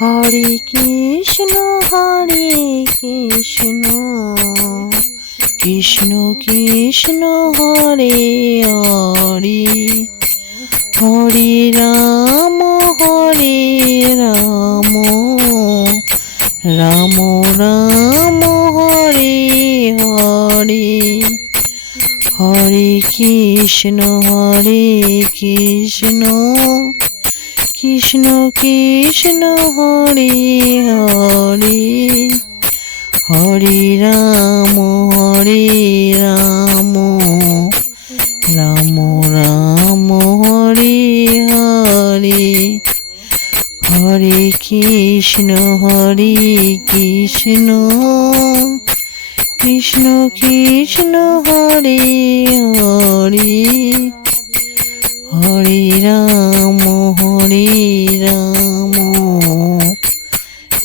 Hare Krishna Krishna Krishna Hare Hare, Hare Ram Ram Ram Hare Hare, Hare Krishna Krishna Krishna Hare Hare, Hare Ram Ram Ram Hare Hare, Hare Krishna Krishna Krishna Hare Hare, Hare Ram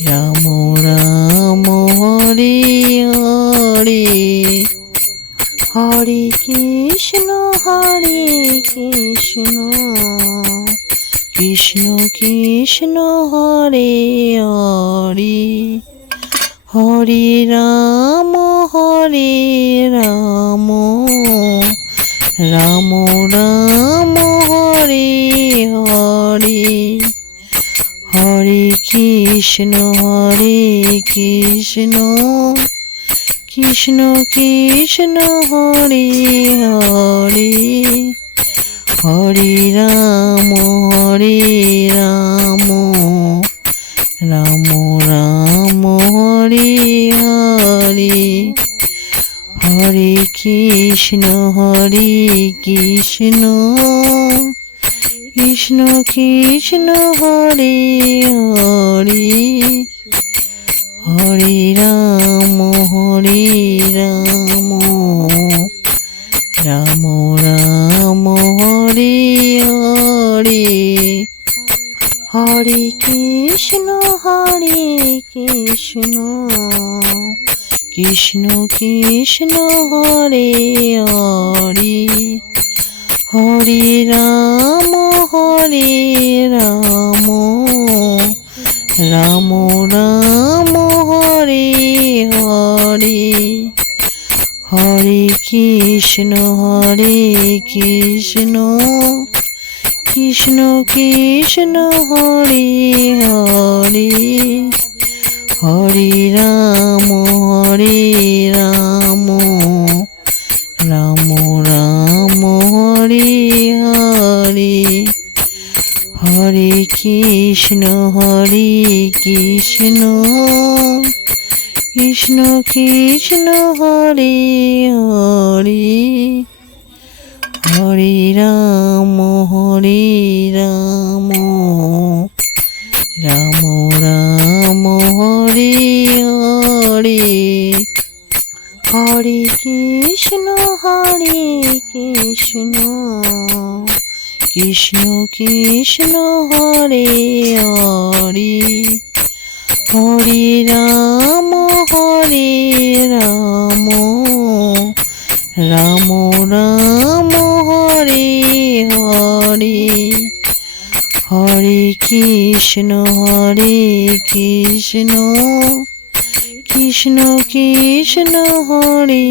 Ram Ram Hare Hare, Hare Krishna Krishna Krishna Hare Hare, Hare Ram Ram Ram Hare Hare, Hare Krishna Krishna Krishna Hare Hare, Hare Ram Ram Ram Hare Hare, Hare Krishna Krishna Krishna Hare Hare, Hare Ram Ram Ram Hare Hare, Hare Krishna Krishna Krishna Hare Hare, Hare Ram Ram Ram Hare Hare, Hare Krishna Krishna Krishna Hare Hare, Hare Ram Ram Ram Hare Hare, Hare Krishna Krishna Krishna Hare Hare, Hare Ram Ram Ram Hare Hare, Hare Krishna Krishna Krishna Hare Hare, Hare Ram Ram Ram Hare Hare, Hare Krishna Krishna Krishna Hare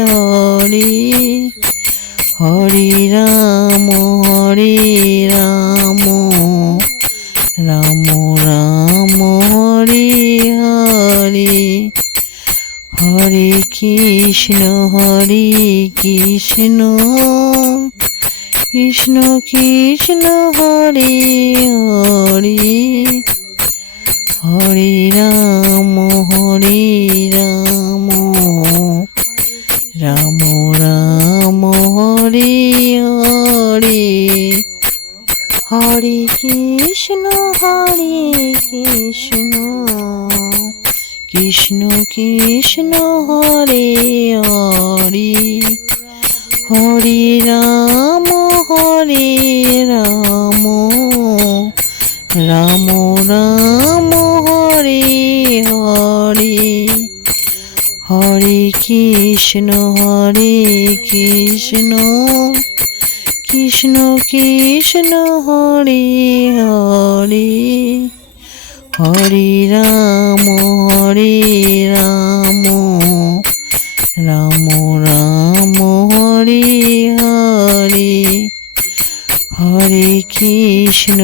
Hare, Hare Ram Ram Ram Hare Hare, Hare Krishna Krishna Krishna Hare Hare, Hare Ram Ram Ram Hare Hare, Hare Krishna Krishna Krishna Hare Hare, Hare Ram Ram Ram Hare Hare, Hare Krishna Krishna Krishna Hare Hare, Hare Ram Ram Ram Hare Hare Hare Krishna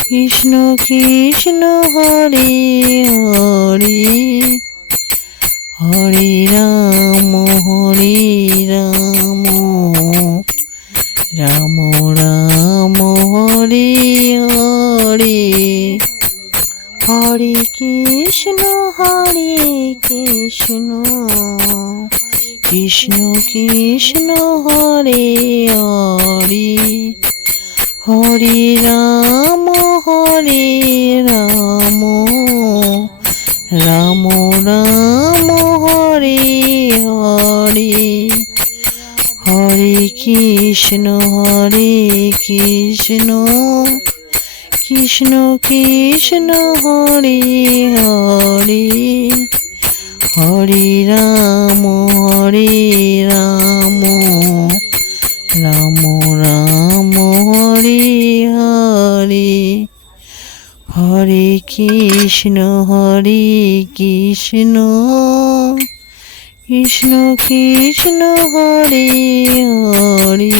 Krishna Krishna Hare Hare Hare Ram Ram Ram Hare Hare Hare Krishna Krishna Krishna Hare Hare Hare Ram Ram Ram Hare Hare Hare Krishna Krishna Krishna Hare Hare Hare Ram Ram Ram Hare Hare Hare Krishna Krishna Krishna Hare Hare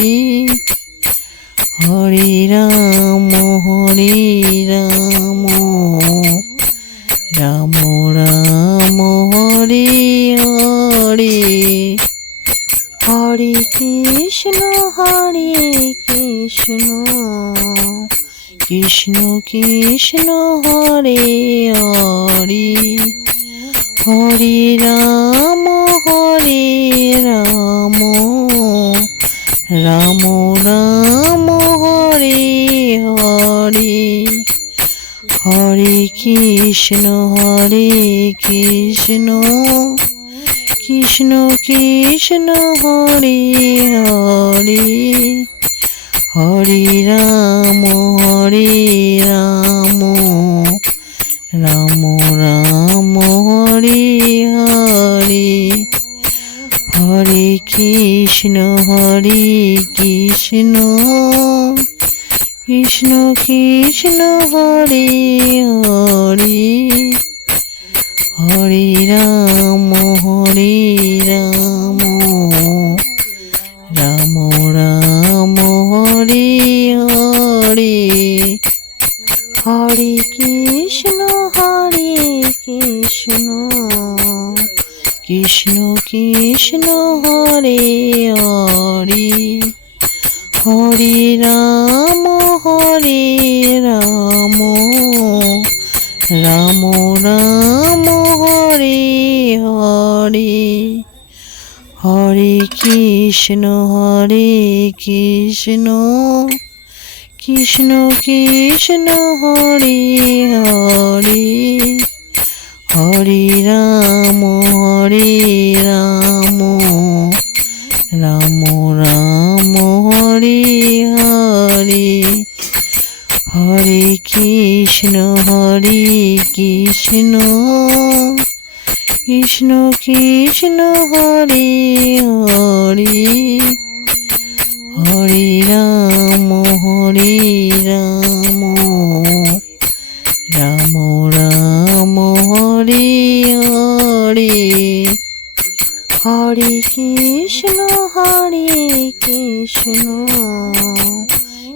Hare Ram Ram Ram Hare Hare Hare Krishna Krishna Krishna Hare Hare Hare Ram Ram Ram Hare Hare Hare Krishna Krishna Krishna Hare Hare Hare Ram Ram Ram Hare Hare Hare Krishna Krishna Krishna Hare Hare Hare Ram Ram Ram Hare Hare Hare Krishna Krishna Krishna Hare Hare Hare Ram Ram Ram Hare Hare Hare Krishna Krishna Krishna Hare Hare Hare Ram Ram Ram Hare Hare Hare Krishna Krishna Krishna Hare Hare Hare Ram Ram Ram Hare Hare Hare Krishna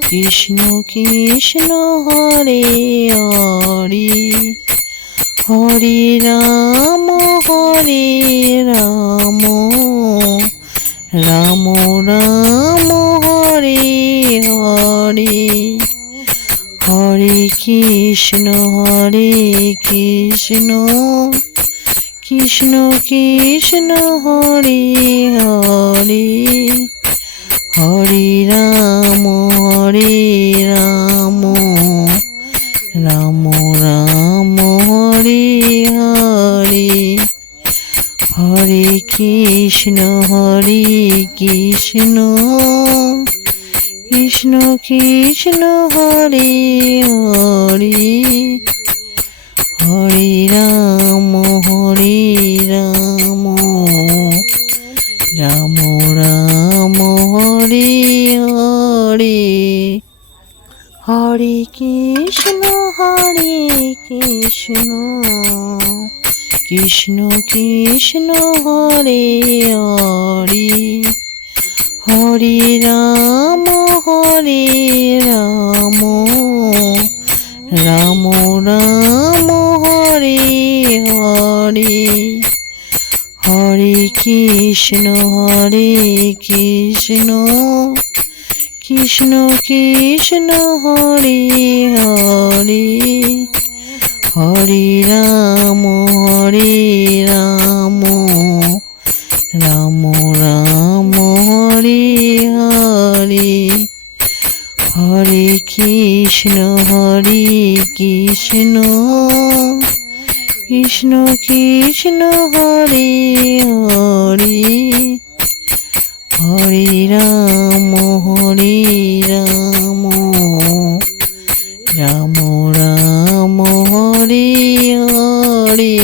Krishna Krishna Hare Hare Hare Ram Ram Ram Hare Hare Hare Krishna Krishna Krishna Hare Hare Hare Ram Ram Ram Hare Hare Hare Krishna Krishna Krishna Hare Hare Hare Ram Ram Ram Hare Hare Hare Hare Krishna Krishna Krishna Hare Hare Hare Ram Ram Ram Hare Hare Hare Krishna Krishna Krishna Hare Hare Hare Ram Ram Ram Hare Hare Hare Krishna Krishna Krishna Hare Hare Hare Ram Ram Ram Hare Hare